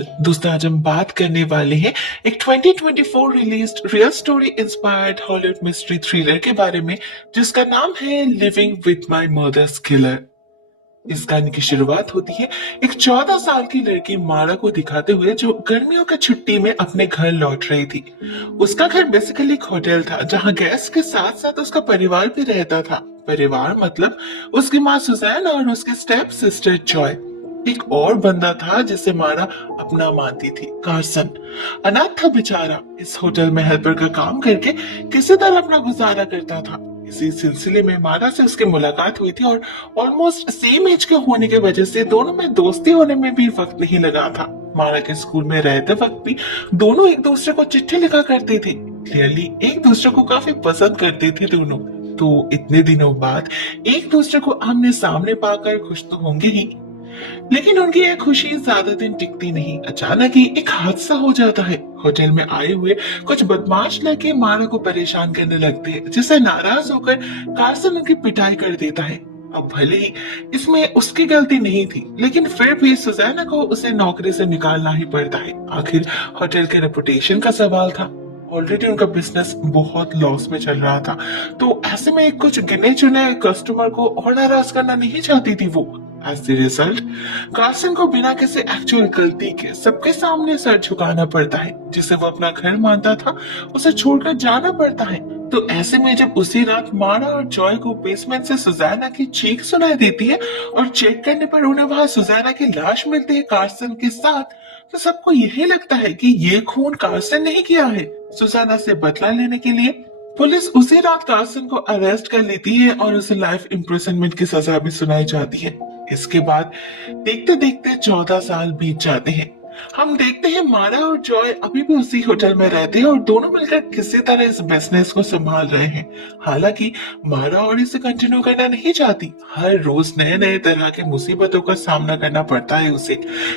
दोस्तों आज हम बात करने वाले हैं एक 2024 released real story inspired Hollywood mystery thriller के बारे में जिसका नाम है living with my mother's killer. इस कहानी की शुरुआत होती है एक 14 साल की लड़की मारा को दिखाते हुए जो गर्मियों की छुट्टी में अपने घर लौट रही थी। उसका घर बेसिकली एक होटल था जहां गेस्ट के साथ साथ उसका परिवार भी रहता था। परिवार मतलब उसकी माँ सुजैन और उसकी स्टेप सिस्टर जॉय। एक और बंदा था जिसे मारा अपना मानती थी, कार्सन। अनाथ था बेचारा, इस होटल में हेल्पर का काम करके किसी तरह अपना गुजारा करता था। इसी सिलसिले में मारा से उसकी मुलाकात हुई थी और ऑलमोस्ट सेम एज के होने की वजह से दोनों में दोस्ती होने में भी वक्त नहीं लगा था। मारा के स्कूल में रहते वक्त भी दोनों एक दूसरे को चिट्ठी लिखा करते थे। क्लियरली एक दूसरे को काफी पसंद करते थे दोनों। तो इतने दिनों बाद एक दूसरे को आमने सामने पाकर खुश तो होंगे ही, लेकिन उनकी यह खुशी ज्यादा दिन टिकती नहीं। अचानक ही एक हादसा हो जाता है। होटल में आए हुए कुछ बदमाश लड़के मारा को परेशान करने लगते हैं, जिससे नाराज होकर कार्सन उनकी पिटाई कर देता है। अब भले ही इसमें उसकी गलती नहीं थी, लेकिन फिर भी सुजैना को उसे नौकरी से निकालना ही पड़ता है। आखिर होटल के रेपुटेशन का सवाल था। ऑलरेडी उनका बिजनेस बहुत लॉस में चल रहा था, तो ऐसे में कुछ गिने चुने कस्टमर को और नाराज करना नहीं चाहती थी वो। एज द रिजल्ट कार्सन को बिना किसी एक्चुअल गलती के सबके सामने सर झुकाना पड़ता है। जिसे वो अपना घर मानता था उसे छोड़कर जाना पड़ता है। तो ऐसे में जब उसी रात मारा और जॉय को बेसमेंट से सुजैना की चीख सुनाई देती है और चेक करने पर उन्हें वहां सुजैना की लाश मिलती है कार्सन के साथ, तो सबको यही लगता है कि ये खून कार्सन ने ही किया है सुजैना से बदला लेने के लिए। पुलिस उसी रात कार्सन को अरेस्ट कर लेती है और उसे लाइफ इम्प्रिजनमेंट की सजा भी सुनाई जाती है। इसके बाद देखते देखते 14 साल बीत जाते हैं। हम देखते हैं मारा और जॉय अभी भी उसी होटल में रहते हैं और दोनों मिलकर किसी तरह इस बिजनेस को संभाल रहे हैं। हालांकि मारा और इसे कंटिन्यू करना नहीं चाहती। हर रोज नए नए तरह के मुसीबतों का सामना करना पड़ता है उसे।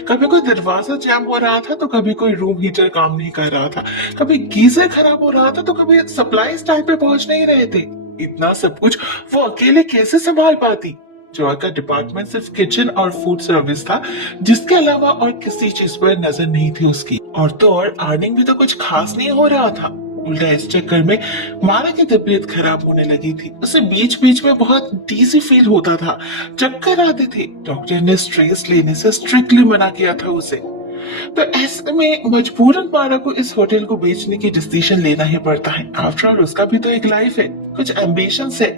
कभी कोई दरवाजा जैम हो रहा था तो कभी कोई रूम हीटर काम नहीं कर रहा था, कभी गीजर खराब हो रहा था तो कभी सप्लाईज टाइम पे पहुंच नहीं रहे थे। इतना सब कुछ वो अकेले कैसे संभाल पाती। जॉय का डिपार्टमेंट सिर्फ किचन और फूड सर्विस था, जिसके अलावा और किसी चीज पर नजर नहीं थी उसकी। और तो और अर्निंग भी तो कुछ खास नहीं हो रहा था। उल्टा इस चक्कर में मारा की तबीयत खराब होने लगी थी। उसे बीच बीच में बहुत डीजी फील होता था, चक्कर आते थे। डॉक्टर ने स्ट्रेस लेने से स्ट्रिक्टली मना किया था उसे। तो ऐसे में मजबूरन मारा को इस होटल को बेचने की डिसीजन लेना ही पड़ता है। आफ्टर ऑल उसका भी तो एक लाइफ है, कुछ एम्बिशंस है।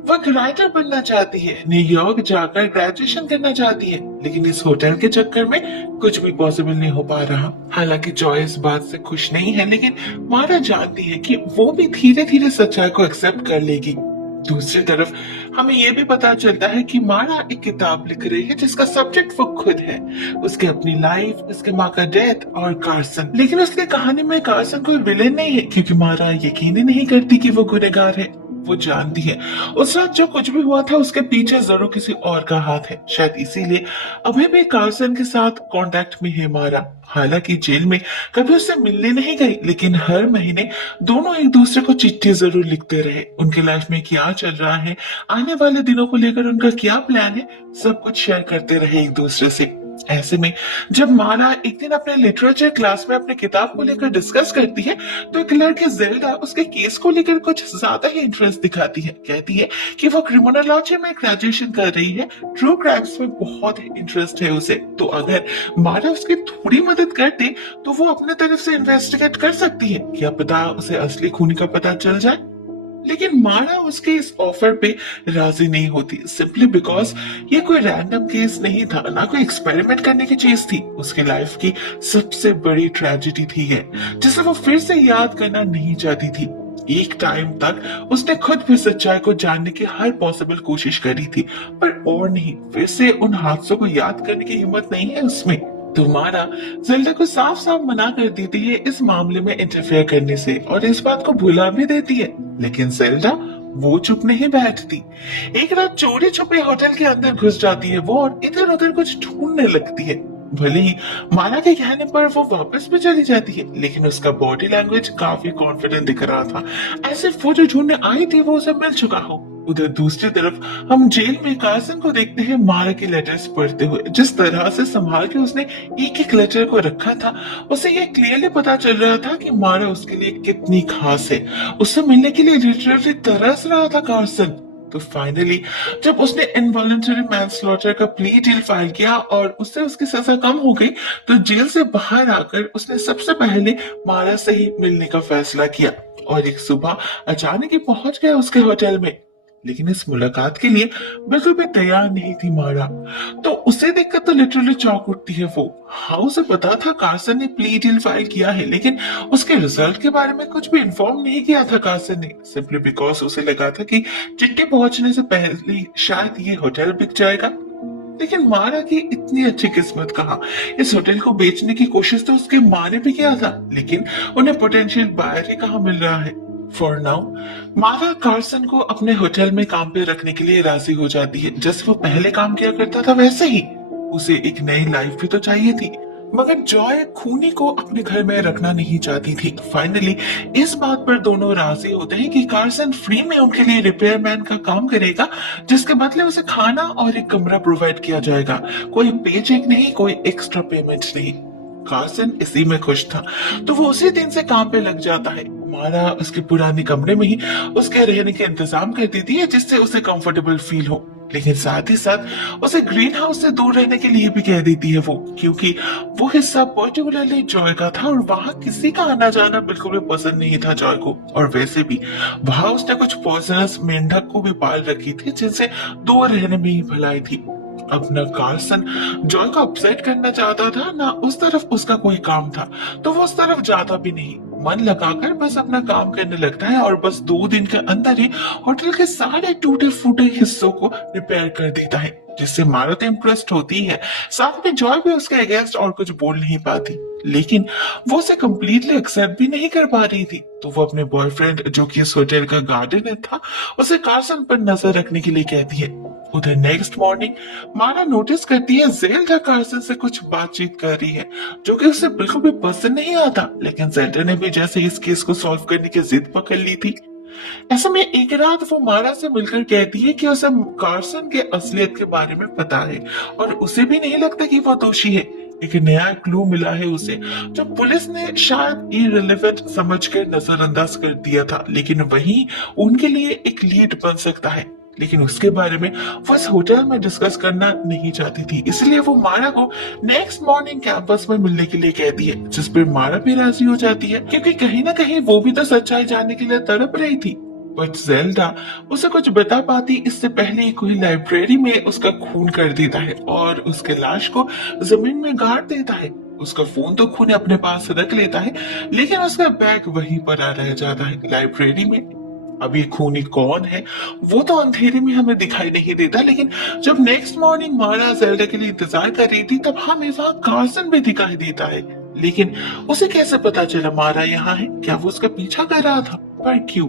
वो एक राइटर बनना चाहती है, न्यूयॉर्क जाकर ग्रेजुएशन करना चाहती है, लेकिन इस होटल के चक्कर में कुछ भी पॉसिबल नहीं हो पा रहा। हालांकि जॉय इस बात से खुश नहीं है, लेकिन मारा जानती है कि वो भी धीरे धीरे सच्चाई को एक्सेप्ट कर लेगी। दूसरी तरफ हमें यह भी पता चलता है कि मारा एक किताब लिख रही है जिसका सब्जेक्ट वो खुद है। उसकी अपनी लाइफ, उसके माँ का डेथ और कार्सन। लेकिन उसकी कहानी में कार्सन कोई विलेन नहीं है, क्योंकि मारा यकीन ही नहीं करती कि वो गुनहगार है। वो जानती है उस रात जो कुछ भी हुआ था उसके पीछे जरूर किसी और का हाथ है। शायद इसीलिए अभी भी कार्सन के साथ कांटेक्ट में है मारा। हालांकि जेल में कभी उससे मिलने नहीं गई, लेकिन हर महीने दोनों एक दूसरे को चिट्ठी जरूर लिखते रहे। उनके लाइफ में क्या चल रहा है, आने वाले दिनों को लेकर उनका क्या प्लान है, सब कुछ शेयर करते रहे एक दूसरे से। ऐसे में जब मारा एक दिन अपने लिटरेचर क्लास में अपने किताब को लेकर डिस्कस करती है, तो एक लड़की जेल्डा उसके केस को लेकर कुछ ज्यादा ही इंटरेस्ट दिखाती है। कहती है कि वो क्रिमिनोलॉजी में ग्रेजुएशन कर रही है, ट्रू क्राइम्स में बहुत इंटरेस्ट है उसे। तो अगर मारा उसकी थोड़ी मदद कर दे तो वो अपने तरफ से इन्वेस्टिगेट कर सकती है, क्या पता उसे असली खूनी का पता चल जाए। लेकिन मारा उसके इस ऑफर पे राजी नहीं होती, सिंपली बिकॉज ये कोई रैंडम केस नहीं था, ना कोई एक्सपेरिमेंट करने की चीज थी। उसके लाइफ की सबसे बड़ी ट्रेजेडी थी ये, जिसे वो फिर से याद करना नहीं चाहती थी। एक टाइम तक उसने खुद भी सच्चाई को जानने की हर पॉसिबल कोशिश करी थी, पर और नहीं, फिर से उन हादसों को याद करने की हिम्मत नहीं है उसमें। तो मारा जेल्डा को साफ साफ मना कर देती है इस मामले में इंटरफेयर करने से और इस बात को भुला भी देती है। लेकिन जेल्डा वो चुप नहीं बैठती। एक रात चोरी छुपे होटल के अंदर घुस जाती है वो और इधर उधर कुछ ढूंढने लगती है। भले ही मारा के कहने पर वो वापस भी चली जाती है, लेकिन उसका बॉडी लैंग्वेज काफी कॉन्फिडेंट दिख रहा था, ऐसे वो जो ढूंढने आई थी वो उसे मिल चुका हो। उधर दूसरी तरफ हम जेल में कार्सन को देखते हैं मारा के लेटर्स पढ़ते हुए। जिस तरह से संभाल के उसने एक एक लेटर को रखा था, उसे ये क्लियरली पता चल रहा था कि मारा उसके लिए कितनी खास है। उससे मिलने के लिए लिटरली तरस रहा था कार्सन। तो फाइनली जब उसने इनवॉलंटरी मैनस्लॉटर का प्ली डील फाइल किया और उससे उसकी सजा कम हो गई, तो जेल से बाहर आकर उसने सबसे पहले मारा से ही मिलने का फैसला किया और एक सुबह अचानक ही पहुंच गया उसके होटल में। लेकिन इस मुलाकात के लिए बिल्कुल भी तैयार नहीं थी मारा। तो उसे देखकर तो लिटरली चौंक उठती है वो। हाँ, उसे पता था कार्सन ने प्ली डील फाइल किया है, लेकिन उसके रिजल्ट के बारे में कुछ भी इन्फॉर्म नहीं किया था कार्सन ने, सिंपली बिकॉज उसे लगा था कि चिट्ठी पहुंचने से पहले शायद ये होटल बिक जाएगा। लेकिन मारा की इतनी अच्छी किस्मत कहाँ। इस होटल को बेचने की कोशिश तो उसके माँ ने भी किया था, लेकिन उन्हें पोटेंशियल बायर ही कहाँ मिल रहा है। फॉर नाउ मारा कार्सन को अपने होटल में काम पे रखने के लिए राजी हो जाती है। जैसे वो पहले काम किया करता था वैसे ही। उसे एक नई लाइफ भी तो चाहिए थी, मगर जॉय खूनी को अपने घर में रखना नहीं चाहती थी। फाइनली इस बात पर दोनों राजी होते हैं कि कार्सन फ्री में उनके लिए रिपेयरमैन का काम करेगा, जिसके बदले उसे खाना और एक कमरा प्रोवाइड किया जाएगा। कोई पेचेक नहीं, कोई एक्स्ट्रा पेमेंट नहीं। कार्सन इसी में खुश था, तो वो उसी दिन से काम पे लग जाता है। मारा उसके पुराने कमरे में ही उसके रहने के इंतजाम कर देती है, जिससे उसे कंफर्टेबल फील हो। लेकिन साथ ही साथ उसे ग्रीन हाउस से दूर रहने के लिए भी कह देती है वो, क्योंकि वो हिस्सा पर्टिकुलरली जॉय का था और वहां किसी का आना जाना बिल्कुल भी पसंद नहीं था जॉय को। और वैसे भी वहां उसने कुछ पॉइजनस मेंढक को भी पाल रखी थी, जिनसे दूर रहने में ही भलाई थी। अब न कार्सन जॉय को अपसेट करना चाहता था, ना उस तरफ उसका कोई काम था, तो वो उस तरफ जाता भी नहीं। मन लगाकर बस अपना काम करने लगता है और बस 2 दिन के अंदर ही होटल के सारे टूटे फूटे हिस्सों को रिपेयर कर देता है, जिससे मारा तो इम्प्रेस्ड होती है। साथ में जॉय भी उसके अगेंस्ट और कुछ बोल नहीं पाती, लेकिन वो उसे कम्प्लीटली एक्सेप्ट भी नहीं कर पा रही थी। तो वो अपने बॉयफ्रेंड, जो कि इस होटल का गार्डनर था, उसे कार्सन पर नजर रखने के लिए कहती है। उधर नेक्स्ट मॉर्निंग मारा नोटिस करती है जेल्डा कार्सन से कुछ बातचीत कर रही है, जो कि उसे बिल्कुल भी पसंद नहीं आता। लेकिन जेल्डा ने भी जैसे इस केस को सॉल्व करने की जिद पकड़ ली थी। ऐसे में एक रात वो मारा से मिलकर कहती है कि उसे कार्सन के असलियत के बारे में पता है और उसे भी नहीं लगता कि वो दोषी है। एक नया क्लू मिला है उसे, जो पुलिस ने शायद इररिलेवेंट समझकर नजरअंदाज कर दिया था, लेकिन वही उनके लिए एक लीड बन सकता है। लेकिन उसके बारे में वो इस होटल में डिस्कस करना नहीं चाहती थी, इसलिए वो मारा को नेक्स्ट मॉर्निंग कैंपस में मिलने के लिए कहती है, जिस पर मारा भी राजी हो जाती है, क्योंकि कहीं ना कहीं वो भी तो सच्चाई जानने के लिए तड़प रही थी। बट जेल्डा उसे कुछ बता पाती इससे पहले ही कोई लाइब्रेरी में उसका खून कर देता है और उसके लाश को जमीन में गाड़ देता है। उसका फोन तो खून अपने पास रख लेता है, लेकिन उसका बैग वहीं पर रह जाता है लाइब्रेरी में। अब ये खूनी कौन है वो तो अंधेरे में हमें दिखाई नहीं देता, लेकिन जब नेक्स्ट मॉर्निंग मारा जेल्डा के लिए इंतजार कर रही थी, तब हमें वहां कार्सन भी दिखाई देता है। लेकिन उसे कैसे पता चला मारा यहाँ है? क्या वो उसका पीछा कर रहा था? पर क्यों?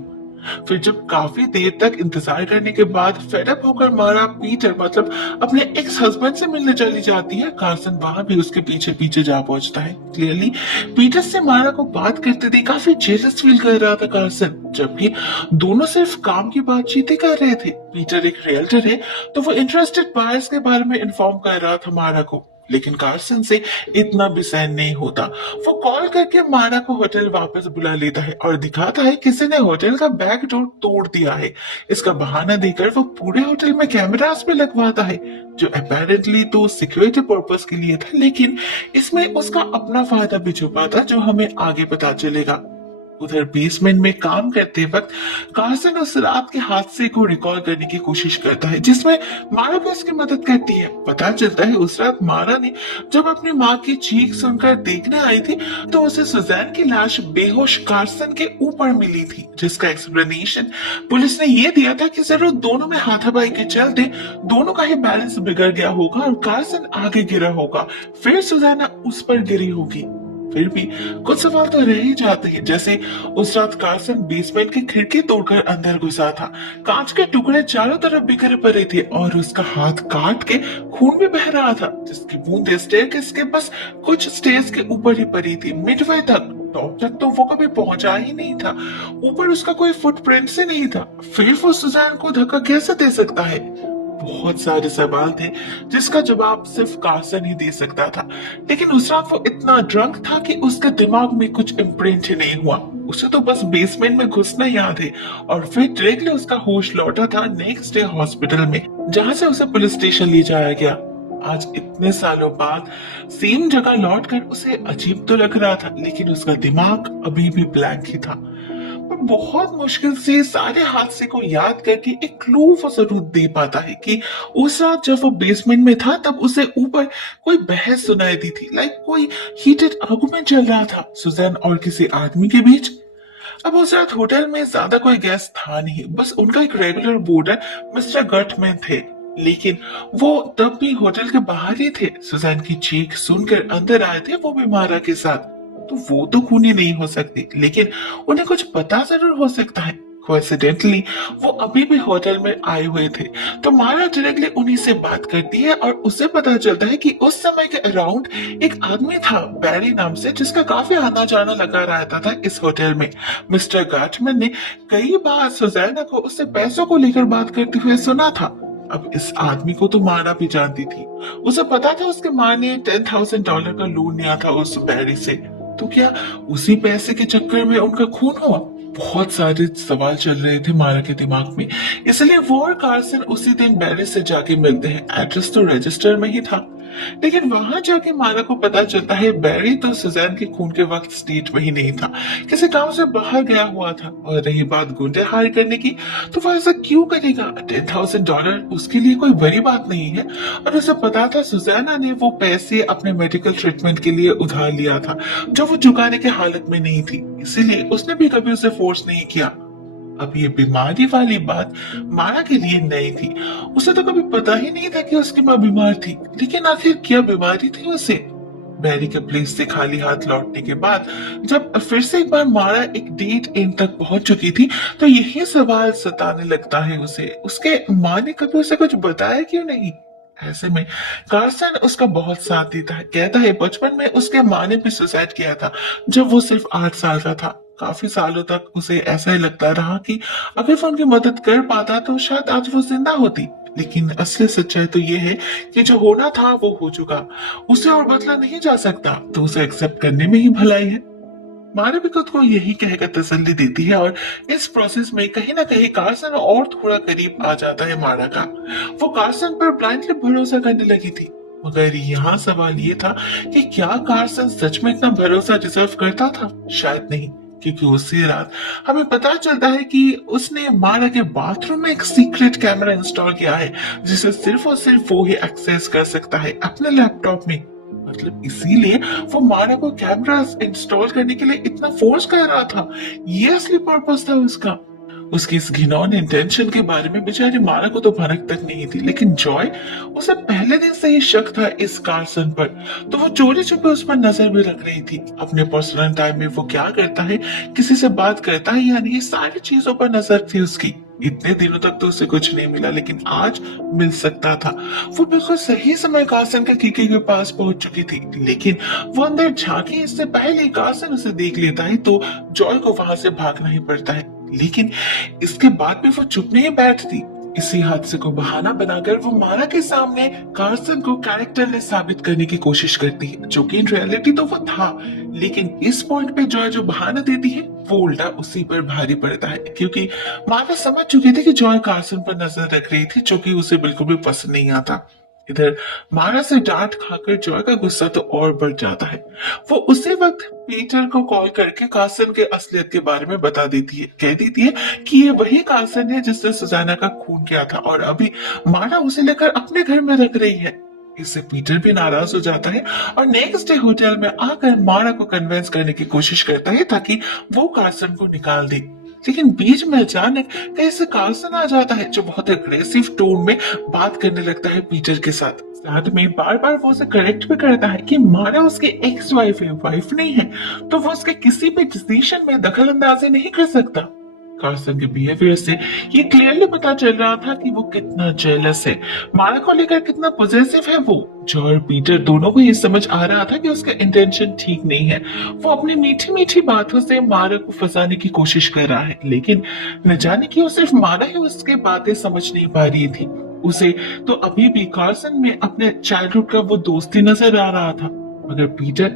फिर जब काफी देर तक इंतजार करने के बाद फेडअप होकर मारा पीटर मतलब अपने एक्स हस्बैंड से मिलने चली जाती है, कार्सन वहां भी उसके पीछे पीछे जा पहुंचता है। क्लियरली पीटर से मारा को बात करते देख काफी जेलस फील कर रहा था कार्सन, जबकि दोनों सिर्फ काम की बातचीत कर रहे थे। पीटर एक रियल्टर है, तो वो इंटरेस्टेड बायर्स के बारे में इन्फॉर्म कर रहा था मारा को, लेकिन कार्सन से इतना भी सहन नहीं होता। वो कॉल करके मारा को होटल वापस बुला लेता है और दिखाता है किसी ने होटल का बैक डोर तोड़ दिया है। इसका बहाना देकर वो पूरे होटल में कैमरास भी लगवाता है, जो अपेरेंटली तो सिक्योरिटी पर्पस के लिए था, लेकिन इसमें उसका अपना फायदा भी छुपा था, जो हमें आगे पता चलेगा। उधर बेसमेंट में काम करते वक्त कार्सन उस रात के हादसे को रिकॉल करने की कोशिश करता है, जिसमें मारा भी उसकी मदद करती है। पता चलता है उस रात मारा ने जब अपनी माँ की चीख सुनकर देखने आई थी, तो उसे सुजैन की लाश बेहोश कार्सन के ऊपर मिली थी, जिसका एक्सप्लेनेशन पुलिस ने ये दिया था कि जरूर दोनों में हाथापाई के चलते दोनों का ही बैलेंस बिगड़ गया होगा और कार्सन आगे गिरा होगा, फिर सुजैना उस पर गिरी होगी। फिर भी कुछ सवाल तो रह ही जाते हैं, जैसे उस रात कार्सन बेसमेंट की खिड़की तोड़कर अंदर घुसा था, कांच के टुकड़े चारों तरफ बिखरे पड़े थे और उसका हाथ काट के खून भी बह रहा था, जिसकी बूंदें स्टेयरकेस के बस कुछ स्टेयर्स के ऊपर ही पड़ी थी मिडवे तक। टॉप तक तो वो कभी पहुंचा ही नहीं था। ऊपर उसका कोई फुटप्रिंट से नहीं था। फिर वो सुजैन को धक्का कैसे दे सकता है? बहुत सारे सवाल थे जिसका जवाब सिर्फ कार्सन ही दे सकता था। लेकिन उस रात वो इतना ड्रंक था कि उसके दिमाग में कुछ इम्प्रिंट ही नहीं हुआ। उसे तो बस बेसमेंट में घुसना याद है और फिर डायरेक्टली उसका होश लौटा था नेक्स्ट डे हॉस्पिटल में, जहां से उसे पुलिस स्टेशन ले जाया गया। आज इतने सालों बाद सेम जगह लौटकर उसे अजीब तो लग रहा था, लेकिन उसका दिमाग अभी भी ब्लैंक ही था। पर बहुत मुश्किल से सारे हादसे को याद करके एक क्लू वो जरूर दे पाता है कि उस रात जब वो बेसमेंट में था तब उसे ऊपर कोई बहस सुनाई दी थी, लाइक कोई हीटेड आर्गुमेंट चल रहा था सुजैन और किसी आदमी के बीच। अब उस रात होटल में ज्यादा कोई गेस्ट था नहीं, बस उनका एक रेगुलर बोर्डर मिस्टर गटमैन थे। लेकिन वो तब भी होटल के बाहर ही थे। सुजैन की चीख सुनकर अंदर आए थे वो भी मारा के साथ। तो वो तो खूनी नहीं हो सकती, लेकिन उन्हें कुछ पता जरूर हो सकता है। कोइंसिडेंटली वो अभी भी होटल में आए हुए थे, तो मारा डायरेक्टली उन्हीं से बात करती है और उसे पता चलता है कि उस समय के अराउंड एक आदमी था बैरी नाम से, जिसका काफी आना जाना लगा रहता था इस होटल में। मिस्टर गाटमैन ने कई बार सुजैना को उससे पैसों को लेकर बात करते हुए सुना था। अब इस आदमी को तो मारा भी जानती थी। उसे पता था उसके माँ ने $10,000 का लोन लिया था उस बैरी से। तो क्या उसी पैसे के चक्कर में उनका खून हुआ? बहुत सारे सवाल चल रहे थे मारा के दिमाग में। इसलिए वो और कार्सन उसी दिन बैरी से जाके मिलते हैं। एड्रेस तो रजिस्टर में ही था, लेकिन वहां जाके मारा को पता चलता है बैरी तो सुजैन के खून के वक्त स्टेट में ही नहीं था, किसी काम से बाहर गया हुआ था। और रही बात गुंडे हायर करने की, तो वो ऐसा क्यों करेगा? $10,000 उसके लिए कोई बड़ी बात नहीं है। और उसे पता था सुजैना ने वो पैसे अपने मेडिकल ट्रीटमेंट के लिए उधार लिया था, जो वो चुकाने की हालत में नहीं थी, इसीलिए उसने भी कभी उसे फोर्स नहीं किया। अब ये बीमारी वाली बात मारा के लिए नई थी। उसे तो कभी पता ही नहीं था कि उसकी माँ बीमार थी। लेकिन आखिर क्या बीमारी थी उसे? बैरी के प्लेस से खाली हाथ लौटने के बाद जब फिर से एक बार मारा एक डेट एंड तक पहुंच चुकी थी, तो यही सवाल सताने लगता है उसे। उसके माँ ने कभी उसे कुछ बताया क्यों नहीं? ऐसे में कार्सन उसका बहुत साथ देता है। कहता है बचपन में उसके माँ ने भी सुसाइड किया था जब वो सिर्फ 8 साल का था। काफी सालों तक उसे ऐसा ही लगता रहा कि अगर वो उनकी मदद कर पाता तो शायद आज वो जिंदा होती। लेकिन असली सच्चाई तो ये है कि जो होना था वो हो चुका, उसे और बदला नहीं जा सकता, तो उसे एक्सेप्ट करने में ही भलाई है। मारा भी खुद को यही कहकर तसल्ली देती है और इस प्रोसेस में कहीं ना कहीं कार्सन और थोड़ा करीब आ जाता है मारा का। वो कार्सन पर ब्लाइंडली भरोसा करने लगी थी। मगर यहाँ सवाल ये था कि क्या कार्सन सच में इतना भरोसा डिजर्व करता था? शायद नहीं, क्योंकि उसी रात हमें पता चलता है कि उसने मारा के बाथरूम में एक सीक्रेट कैमरा इंस्टॉल किया है, जिसे सिर्फ और सिर्फ वो ही एक्सेस कर सकता है अपने लैपटॉप में। मतलब इसीलिए वो मारा को कैमरास इंस्टॉल करने के लिए इतना फोर्स कर रहा था। ये असली पर्पस था उसका। उसकी इस घिनौने इंटेंशन के बारे में बेचारे मारा को तो भनक तक नहीं थी, लेकिन जॉय, उसे पहले दिन से ही शक था इस कार्सन पर, तो वो चोरी छुपे उस पर नजर भी रख रही थी। अपने पर्सनल टाइम में वो क्या करता है, किसी से बात करता है या नहीं, सारी चीजों पर नजर थी उसकी। इतने दिनों तक तो उसे कुछ नहीं मिला, लेकिन आज मिल सकता था। वो बिल्कुल सही समय कार्सन के खिड़की के पास पहुंच चुकी थी, लेकिन वो अंदर झांकी इससे पहले कार्सन उसे देख लेता है, तो जॉय को वहां से भागना ही पड़ता है। लेकिन इसके बाद भी वो चुप नहीं बैठती। इसी हादसे को बहाना बनाकर वो मारा के सामने कार्सन को कैरेक्टरलेस साबित करने की कोशिश करती है, जो कि इन रियलिटी तो वो था। लेकिन इस पॉइंट पे जॉय जो बहाना देती है वो उल्टा उसी पर भारी पड़ता है, क्योंकि मारा समझ चुकी थी कि जॉय कार्सन पर नजर रख रही थी, जो कि उसे बिल्कुल भी पसंद नहीं आता। इधर मारा से डांट खाकर जॉय का गुस्सा तो और बढ़ जाता है। वो उसी वक्त पीटर को कॉल करके कार्सन के असलियत के बारे में बता देती है। कह देती है कि ये वही कार्सन है जिसने सुजाना का खून किया था और अभी मारा उसे लेकर अपने घर में रख रही है। इससे पीटर भी नाराज हो जाता है और नेक्स्ट डे होटल में आकर मारा को कन्विंस करने की कोशिश करता है ताकि वो कार्सन को निकाल दे। लेकिन बीच में अचानक कहीं से कार्सन आ जाता है, जो बहुत अग्रेसिव टोन में बात करने लगता है पीटर के साथ में बार बार वो उसे करेक्ट भी करता है कि मारा उसकी एक्स वाइफ है, वाइफ नहीं है, तो वो उसके किसी भी डिसीजन में दखल अंदाजी नहीं कर सकता। कार्सन के बिहेवियर से ये क्लियरली पता चल रहा था कि वो कितना जेलस है, मारा को लेकर कितना पॉजेसिव है वो। जो और पीटर दोनों को ये समझ आ रहा था कि उसका इंटेंशन ठीक नहीं है। वो अपनी मीठी मीठी बातों से मारा को फंसाने की कोशिश कर रहा है, लेकिन न जाने क्यों सिर्फ मारा ही उसके बातें समझ नहीं पा रही थी। उसे तो अभी भी कार्सन में अपने चाइल्डहुड का वो दोस्ती नजर आ रहा था, मगर पीटर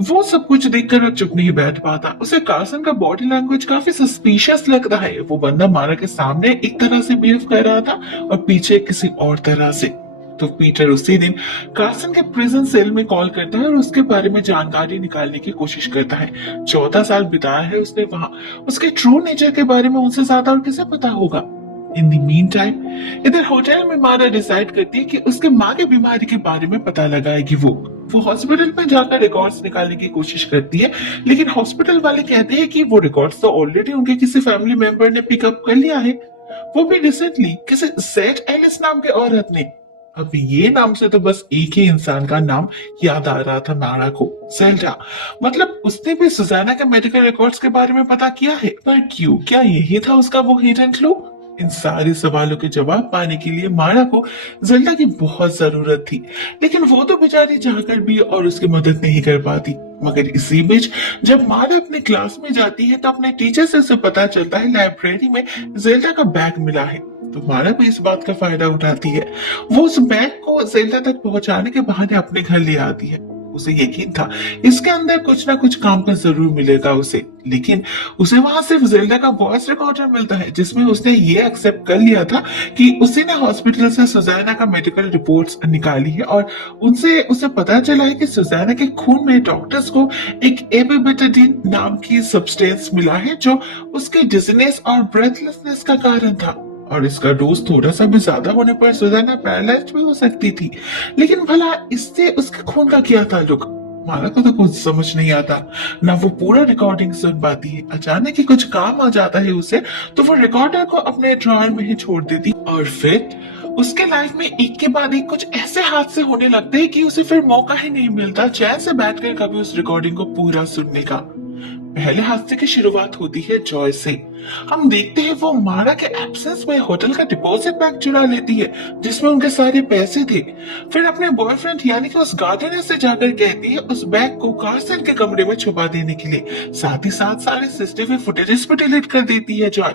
वो सब कुछ देखकर चुप नहीं बैठ पाता। उसे कार्सन का बॉडी लैंग्वेज काफी सस्पिशियस लगता है। वो बंदा मारा के सामने एक तरह से बिहेव कर रहा था और पीछे किसी और तरह से। तो पीटर उसी दिन कार्सन के प्रिजन सेल में कॉल करता है और उसके बारे में जानकारी निकालने की कोशिश करता है। 14 साल बिताया है उसने वहां, उसके ट्रू नेचर के बारे में उनसे ज्यादा और किसे पता होगा। इन द मीन टाइम इधर होटल में मारा डिसाइड करती है कि उसके माँ की बीमारी के बारे में पता लगाएगी। वो हॉस्पिटल में जाकर रिकॉर्ड्स निकालने की कोशिश करती है, लेकिन हॉस्पिटल वाले कहते हैं कि वो रिकॉर्ड्स तो ऑलरेडी उनके किसी फैमिली मेंबर ने पिकअप कर लिया है, वो भी रिसेंटली किसी सेट एलिस नाम के औरत ने। अब ये नाम से तो बस एक ही इंसान का नाम याद आ रहा था मारा को, सेल्डा। मतलब उसने भी सुजाना के मेडिकल रिकॉर्ड्स के बारे में पता किया है, पर क्यों? क्या यही था उसका वो हिडन क्लू? इन सारे सवालों के जवाब पाने के लिए मारा को जेल्डा की बहुत जरूरत थी, लेकिन वो तो बेचारी चाहकर भी और उसकी मदद नहीं कर पाती। मगर इसी बीच जब मारा अपने क्लास में जाती है तो अपने टीचर से उसे पता चलता है लाइब्रेरी में जेल्डा का बैग मिला है। तो मारा भी इस बात का फायदा उठाती है। वो उस बैग को जेल्डा तक पहुंचाने के बहाने अपने घर ले आती है। उसे यकीन था इसके अंदर कुछ ना कुछ काम का जरूर मिलेगा उसे, लेकिन उसे वहां सिर्फ जेल्डा का वॉइस रिकॉर्डर मिलता है जिसमें उसने ये एक्सेप्ट कर लिया था कि उसी ने हॉस्पिटल से सुजाना का मेडिकल रिपोर्ट्स निकाली है और उनसे उसे पता चला है कि सुजाना के खून में डॉक्टर्स को एक एबिबिटाडीन नाम की सब्सटेंस मिला है जो उसके डिजीनेस और ब्रेथलेसनेस का कारण था। और इसका डोज थोड़ा सा भी ज्यादा होने पर सुजाना पैरालाइज्ड भी हो सकती थी। लेकिन भला इससे उसके खून का क्या ताल्लुक? मारा को तो कुछ समझ नहीं आता। ना वो पूरा रिकॉर्डिंग सुन पाती है। अचानक ही कुछ काम आ जाता है उसे, तो वो रिकॉर्डर को अपने ड्रॉयर में ही छोड़ देती और फिर उसके लाइफ में एक के बाद एक कुछ ऐसे हादसे होने लगते हैं कि उसे फिर मौका ही नहीं मिलता चैन से बैठकर कभी उस रिकॉर्डिंग को पूरा सुनने का। पहले हादसे की शुरुआत होती है जॉय से। हम देखते हैं वो मारा के एब्सेंस में होटल का डिपॉजिट बैग चुरा लेती है जिसमें उनके सारे पैसे थे। फिर अपने बॉयफ्रेंड यानी कि उस गार्डनर से जाकर कहती है उस बैग को कार्सन के कमरे में छुपा देने के लिए। साथ ही साथ सारे सीसीटीवी फुटेजेस भी डिलीट कर देती है जॉय।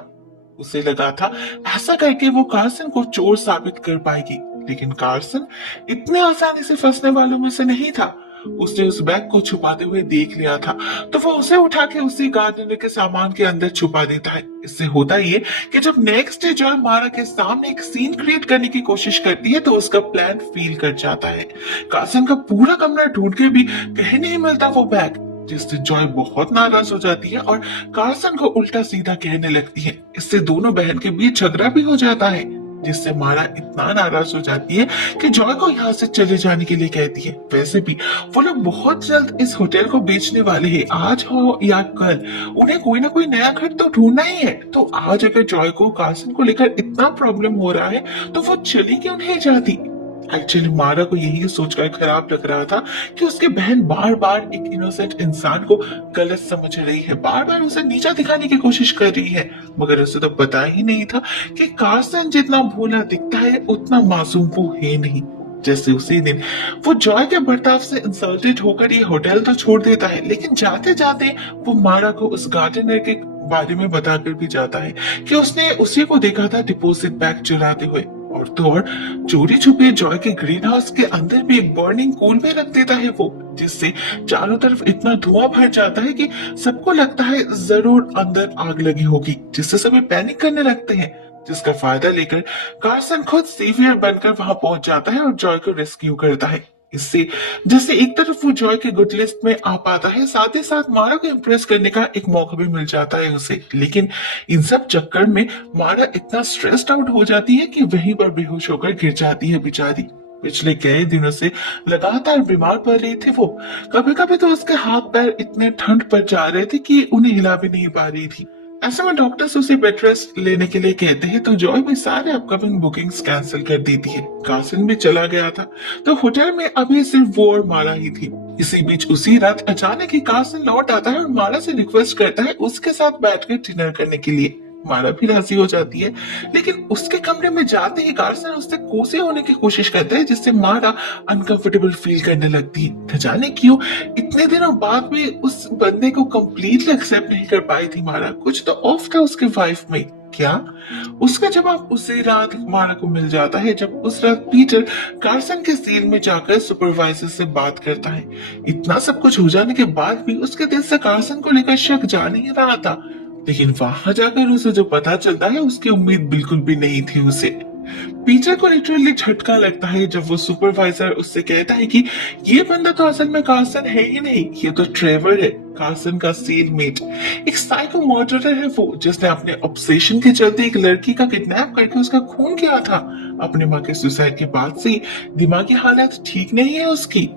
उसे लगा था ऐसा करके वो कार्सन को चोर साबित कर पाएगी, लेकिन कार्सन इतने आसानी से फंसने वालों में से नहीं था। उसने उस बैग को छुपाते हुए देख लिया था, तो वो उसे उठा के उसी गार्डनर के सामान के अंदर छुपा देता है। इससे होता ये कि जब नेक्स्ट डे जॉय मारा के सामने एक सीन क्रिएट करने की कोशिश करती है तो उसका प्लान फेल कर जाता है। कार्सन का पूरा कमरा ढूंढ के भी कहीं नहीं मिलता वो बैग, जिससे जॉय बहुत नाराज हो जाती है और कार्सन को उल्टा सीधा कहने लगती है। इससे दोनों बहन के बीच झगड़ा भी हो जाता है, जिससे मारा इतना नाराज हो जाती है कि जॉय को यहाँ से चले जाने के लिए कहती है। वैसे भी वो लोग बहुत जल्द इस होटल को बेचने वाले हैं, आज हो या कल उन्हें कोई ना कोई नया घर तो ढूंढना ही है। तो आज अगर जॉय को कार्सन को लेकर इतना प्रॉब्लम हो रहा है तो वो चली क्यों नहीं जाती? एक्चुअली मारा को यही सोचकर खराब लग रहा था कि उसकी बहन बार बार एक इनोसेंट इंसान को गलत समझ रही है, बार बार उसे नीचा दिखाने की कोशिश कर रही है। मगर उसे तो पता ही नहीं था कि कार्सन जितना भोला दिखता है उतना मासूम वो है नहीं। जैसे उसी दिन वो जॉय के बर्ताव से इंसल्टेड होकर ये होटल तो छोड़ देता है, लेकिन जाते जाते वो मारा को उस गार्डनर के बारे में बताकर भी जाता है कि उसने उसी को देखा था डिपॉजिट बैग चुराते हुए। और तो और चोरी छुपे जॉय के ग्रीन हाउस के अंदर भी एक बर्निंग कोल में रख देता है वो, जिससे चारों तरफ इतना धुआं भर जाता है कि सबको लगता है जरूर अंदर आग लगी होगी, जिससे सभी पैनिक करने लगते हैं। जिसका फायदा लेकर कार्सन खुद सेवियर बनकर वहां पहुंच जाता है और जॉय को रेस्क्यू करता है। इससे जैसे एक तरफ वो जॉय के गुड लिस्ट में आ पाता है, साथ ही साथ मारा को इम्प्रेस करने का एक मौका भी मिल जाता है उसे। लेकिन इन सब चक्कर में मारा इतना स्ट्रेस्ड आउट हो जाती है कि वहीं पर बेहोश होकर गिर जाती है बेचारी। पिछले कई दिनों से लगातार बीमार पड़ रही थी वो। कभी कभी तो उसके हाथ पैर इतने ठंड पर जा रहे थे कि उन्हें हिला भी नहीं पा रही थी। ऐसे में डॉक्टर्स उसे बेड रेस्ट लेने के लिए कहते हैं, तो जॉय भी सारे अपकमिंग बुकिंग्स कैंसिल कर देती है। कार्सन भी चला गया था, तो होटल में अभी सिर्फ वो और मारा ही थी। इसी बीच उसी रात अचानक ही कार्सन लौट आता है और मारा से रिक्वेस्ट करता है उसके साथ बैठकर डिनर करने के लिए। मारा भी राजी हो जाती है, लेकिन उसके कमरे में जाते ही कार्सन उससे कोसे होने की कोशिश करता है, जिससे मारा अनकंफर्टेबल फील करने लगती है। न जाने क्यों इतने दिनों बाद भी उस बंदे को कंप्लीटली एक्सेप्ट नहीं कर पाई थी मारा। कुछ तो ऑफ था उसके वाइफ में। क्या? उसका जवाब उसी रात मारा को मिल जाता है, जब उस रात पीटर कार्सन के सेल में जाकर सुपरवाइजर से बात करता है। इतना सब कुछ हो जाने के बाद भी उसके दिल से कार्सन को लेकर शक जा नहीं रहा था, लेकिन वहां जाकर उसे जो पता चलता है उसकी उम्मीद बिल्कुल भी नहीं थी उसे। पीटर को लिटरली झटका लगता है जब वो सुपरवाइजर उससे कहता है कि ये बंदा तो असल में कार्सन है ही नहीं, ये तो ट्रेवर है, कार्सन का सेलमेट। एक साइको मर्डरर है वो, जिसने अपने ऑब्सेशन के चलते एक लड़की का किडनैप करके उसका खून किया था। अपने माँ के सुसाइड के बाद से दिमागी हालत ठीक नहीं है उसकी।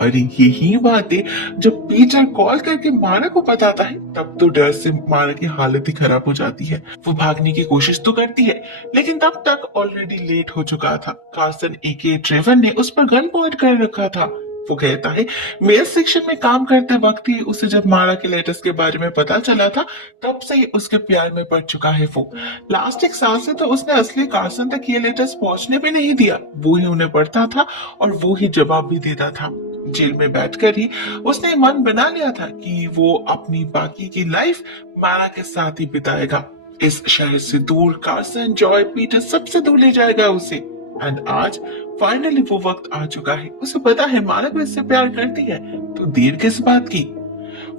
अरे यही बात है, जब पीटर कॉल करके मारा को बताता है तब तो डर से मारा की हालत ही खराब हो जाती है। वो भागने की कोशिश तो करती है, लेकिन तब तक ऑलरेडी लेट हो चुका था। कार्सन एके ट्रेवर ने उस पर गन पॉइंट कर रखा था। वो कहता है मेल सेक्शन में काम करते वक्त ही उसे जब मारा के लेटर्स के बारे में पता चला था, तब से ही उसके प्यार में पड़ चुका है वो। लास्ट एक साल से तो उसने असली कार्सन तक ये लेटर्स पहुंचने भी नहीं दिया, वो ही उन्हें पढ़ता था और वो ही जवाब भी देता था। जेल में बैठकर ही उसने मन बना लिया था कि वो अपनी बाकी की लाइफ मारा के साथ ही बिताएगा। इस शहर से दूर कार्सन, जॉय, पीटर सबसे दूर ले जाएगा उसे। एंड आज फाइनली वो वक्त आ चुका है। उसे पता है मारा को इससे प्यार करती है, तो देर किस बात की।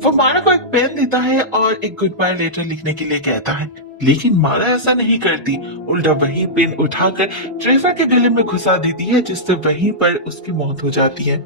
वो मारा को एक पेन देता है और एक गुड बाय लेटर लिखने के लिए कहता है, लेकिन मारा ऐसा नहीं करती। उल्टा वही पेन उठाकर ट्रेवर के गले में घुसा देती है, जिससे वहीं पर उसकी मौत हो जाती है।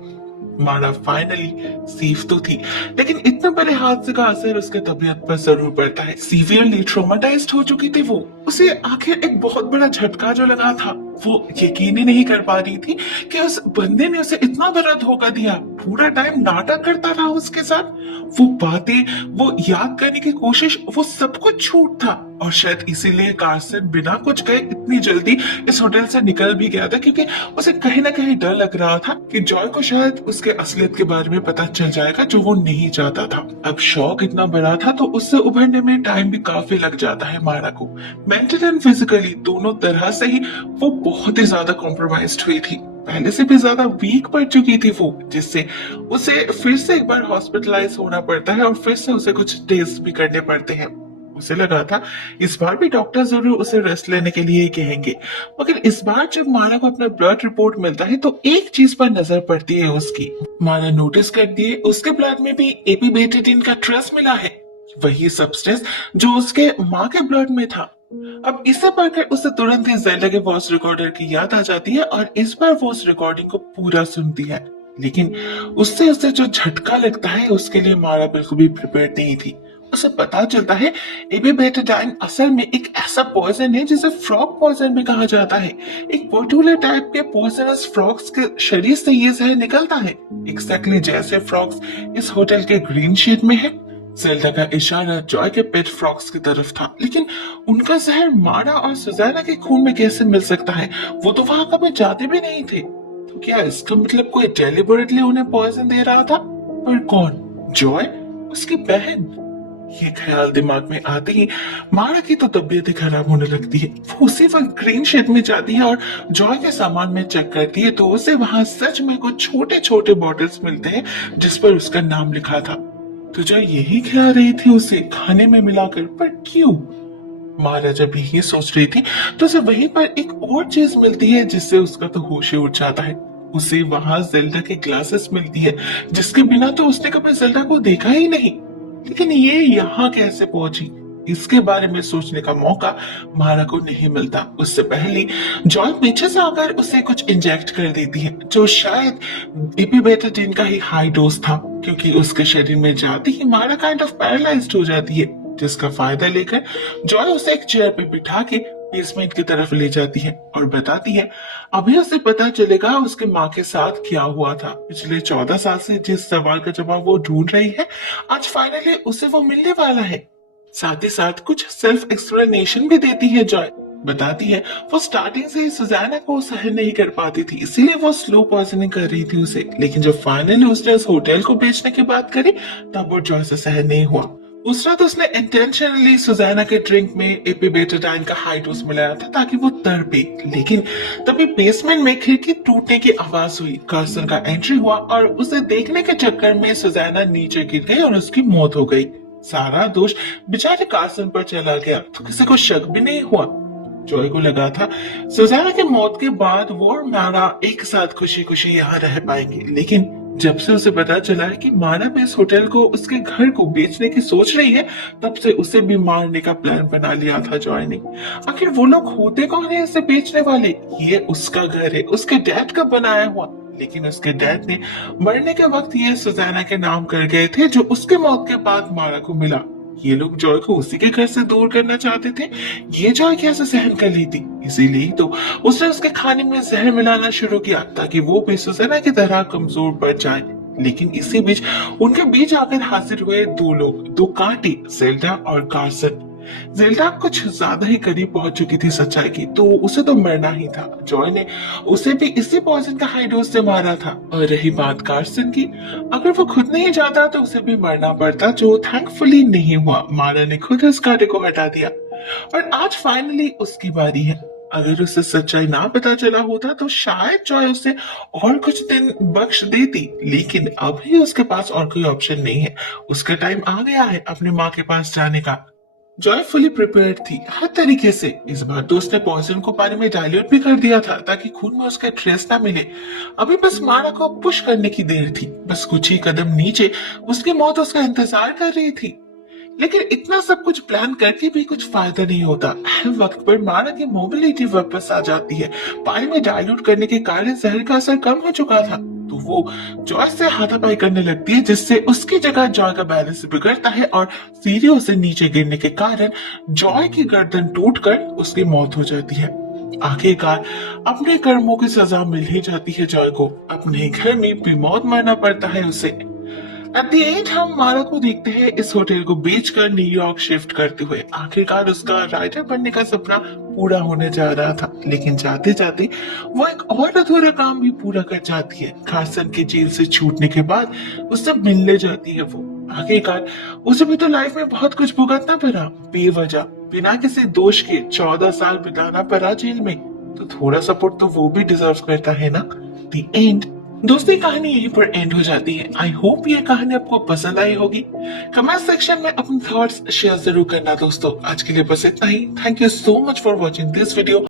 मारा फाइनली सेफ तो थी, लेकिन इतने बड़े हादसे का असर उसके तबीयत पर जरूर पड़ता है। सीवियरली ट्रॉमेटाइज्ड हो चुकी थी वो। उसे आखिर एक बहुत बड़ा झटका जो लगा था, वो यकीन ही नहीं कर पा रही थी कि उस बंदे ने उसे इतना बड़ा धोखा दिया। पूरा टाइम नाटक करता रहा उसके साथ, वो बातें, वो याद करने की कोशिश, वो सब कुछ झूठ था। और शायद इसीलिए कार्सन बिना कुछ कहे इतनी जल्दी इस होटल से निकल भी गया था, क्योंकि उसे कहीं ना कहीं डर लग रहा था कि जॉय को शायद उसके असलियत के बारे में पता चल जाएगा, जो वो नहीं चाहता था। अब शौक इतना बड़ा था तो उससे उभरने में टाइम भी काफी लग जाता है मारा को। मेंटल एंड फिजिकली दोनों तरह से ही वो बहुत ही ज्यादा कॉम्प्रोमाइज्ड हुई थी। पहले से भी ज्यादा वीक पड़ चुकी थी वो, जिससे उसे फिर से एक बार हॉस्पिटलाइज होना पड़ता है और फिर से उसे कुछ टेस्ट भी करने पड़ते हैं। उसे लगा था इस बार भी डॉक्टर जरूर उसे रेस्ट लेने के लिए कहेंगे, मगर इस बार जब मारा को अपना ब्लड रिपोर्ट मिलता है तो एक चीज पर नजर पड़ती है उसकी। मारा नोटिस करती है उसके ब्लड में भी एपीबेटाडीन का ट्रेस मिला है, वही सब्सटेंस जो उसके माँ के ब्लड में था। अब इसे पढ़कर उसे तुरंत ही जेल्डा के वॉइस रिकॉर्डर की याद आ जाती है और इस बार वो उस रिकॉर्डिंग को पूरा सुनती है। लेकिन उससे उसे जो झटका लगता है उसके लिए मारा बिल्कुल भी प्रिपेयर्ड नहीं थी। उसे पता चलता है एपीबेटाडाइन असल में एक ऐसा पॉइजन है जिसे फ्रॉग पॉइजन भी कहा जाता है। एक पर्टिकुलर टाइप के पॉइजनस फ्रॉग्स के शरीर से ये जहर निकलता है, एक्जैक्टली जैसे फ्रॉग्स इस होटल के ग्रीन शेड में है। जेल्डा का इशारा जॉय के पेट फ्रॉग्स की तरफ था, लेकिन उनका जहर मारा और सुजैना के खून में कैसे मिल सकता है? वो तो वहां कभी जाते भी नहीं थे। तो क्या इसका मतलब कोई डेलिबरेटली उन्हें पॉइजन दे रहा था? पर कौन? जॉय? उसकी बहन? ये ख्याल दिमाग में आते ही मारा की तो तबीयत ही खराब होने लगती है। वो उसी वक्त ग्रीन शेड में जाती है और जॉय के सामान में चेक करती है तो उसे वहां सच में कुछ छोटे छोटे बॉटल्स मिलते हैं जिस पर उसका नाम लिखा था। तो जॉय यही खिला रही थी उसे खाने में मिलाकर, पर क्यों? मारा जब ये सोच रही थी तो उसे वहीं पर एक और चीज मिलती है जिससे उसका तो होश ही उड़ जाता है। उसे वहां जेल्डा के ग्लासेस मिलती है, जिसके बिना तो उसने कभी जेल्डा को देखा ही नहीं। लेकिन ये यहाँ कैसे पहुंची, इसके बारे में सोचने का मौका मारा को नहीं मिलता। उससे पहले जॉय पीछे से आकर उसे कुछ इंजेक्ट कर देती है, जो शायद एपीबेटाडीन का ही हाई डोज था, क्योंकि उसके शरीर में जाती ही मारा काइंड ऑफ पैरालाइज्ड हो जाती है। जिसका फायदा लेकर जॉय उसे एक चेयर पे बिठा के बेसमेंट की तरफ ले जाती है और बताती है अभी उसे पता चलेगा उसके माँ के साथ क्या हुआ था। पिछले 14 साल से जिस सवाल का जवाब वो ढूंढ रही है, आज फाइनली उसे वो मिलने वाला है। साथ ही साथ कुछ सेल्फ एक्सप्लेनेशन भी देती है जॉय। बताती है वो स्टार्टिंग से ही सुजैना को सहन नहीं कर पाती थी, इसीलिए वो स्लो पॉइजनिंग कर रही थी उसे। लेकिन जब फाइनली उसने उस होटल को बेचने की बात करी तब वो जॉय से सहन नहीं हुआ। उस रात उसने इंटेंशनली सुजैना के ड्रिंक में एपिबेटाडाइन का हाई डोज मिलाया था ताकि वो तड़पे। लेकिन तभी बेसमेंट में खिड़की टूटने की आवाज हुई, कार्सन का एंट्री हुआ और उसे देखने के चक्कर में सुजैना नीचे गिर गई और उसकी मौत हो गई। सारा दोष बेचारे कार्सन पर चला गया तो किसी को शक भी नहीं हुआ। जॉय को लगा था सुजैना की मौत के बाद वो और मारा एक साथ खुशी खुशी यहाँ रह पाएंगे, लेकिन जब से उसे पता चला है कि माना भी इस होटल को उसके घर को बेचने की सोच रही है, तब से उसे भी मारने का प्लान बना लिया था जॉय ने। आखिर वो लोग होते कौन है इसे बेचने वाले? ये उसका घर है, उसके डैड का बनाया हुआ। लेकिन उसके डैड ने मरने के वक्त ये सुजैना के नाम कर गए थे, जो उसके मौत के बाद मारा को मिला। ये लोग जॉय को उसी के घर से दूर करना चाहते थे। ये जॉय कैसे सहन कर ली थी? इसीलिए तो उसने उसके खाने में जहर मिलाना शुरू किया ताकि वो भी सुजैना की तरह कमजोर पड़ जाए। लेकिन इसी बीच उनके बीच आकर हाजिर हुए दो लोग, दो कांटे, जेल्डा और कार्सन। जेल्डा कुछ ज्यादा ही करीब पहुंच चुकी थी सच्चाई की, तो उसे तो मरना ही था। जॉय ने उसे भी इसी पॉइजन का हाई डोज से मारा था। और रही बात कार्सन की, अगर वो खुद नहीं जाता तो उसे भी मरना पड़ता, जो थैंकफुली नहीं हुआ। मारा ने खुद उस कांटे को हटा दिया और आज फाइनली उसकी बारी है। अगर उसे सच्चाई ना पता चला होता तो शायद जॉय उसे और कुछ दिन बख्श देती, लेकिन अभी उसके पास और कोई ऑप्शन नहीं है। उसका टाइम आ गया है अपनी माँ के पास जाने का। जॉय फुली प्रिपेयर्ड थी हर तरीके से। इस बार तो उसने पॉइजन को पानी में डाइल्यूट भी कर दिया था ताकि खून में उसका ट्रेस ना मिले। अभी बस मारा को पुश करने की देर थी, बस कुछ ही कदम नीचे उसकी मौत उसका इंतजार कर रही थी। लेकिन इतना सब कुछ प्लान करके भी कुछ फायदा नहीं होता। हर वक्त पर मारा की मोबिलिटी वापस आ जाती है। पानी में डाइल्यूट करने के कारण जहर का असर कम हो चुका था, तो वो जॉय से हाथापाई करने लगती है, जिससे उसकी जगह जॉय का बैलेंस बिगड़ता है और सीढ़ियों से नीचे गिरने के कारण जॉय की गर्दन टूटकर उसकी मौत हो जाती है। आखिरकार अपने कर्मों की सजा मिल ही जाती है जॉय को। अपने घर में भी मौत मरना पड़ता है उसे। एट द एंड हम मारा को देखते हैं इस होटल को बेचकर न्यूयॉर्क शिफ्ट करते हुए। आखिरकार उसका राइटर बनने का सपना पूरा होने जा रहा था, लेकिन जाते जाते वो एक और अधूरा काम भी पूरा कर जाती है। कार्सन के जेल से छूटने के बाद उससे मिलने जाती है वो। आखिरकार उसे भी तो लाइफ में बहुत कुछ भुगतना पड़ा, बेवजह बिना किसी दोष के 14 साल बिताना पड़ा जेल में, तो थोड़ा सपोर्ट तो वो भी डिजर्व करता है ना। The end. दोस्तों, कहानी यहीं पर एंड हो जाती है। आई होप ये कहानी आपको पसंद आई होगी। कमेंट सेक्शन में अपने थॉट्स शेयर जरूर करना दोस्तों। आज के लिए बस इतना ही। Thank you so much for watching this video.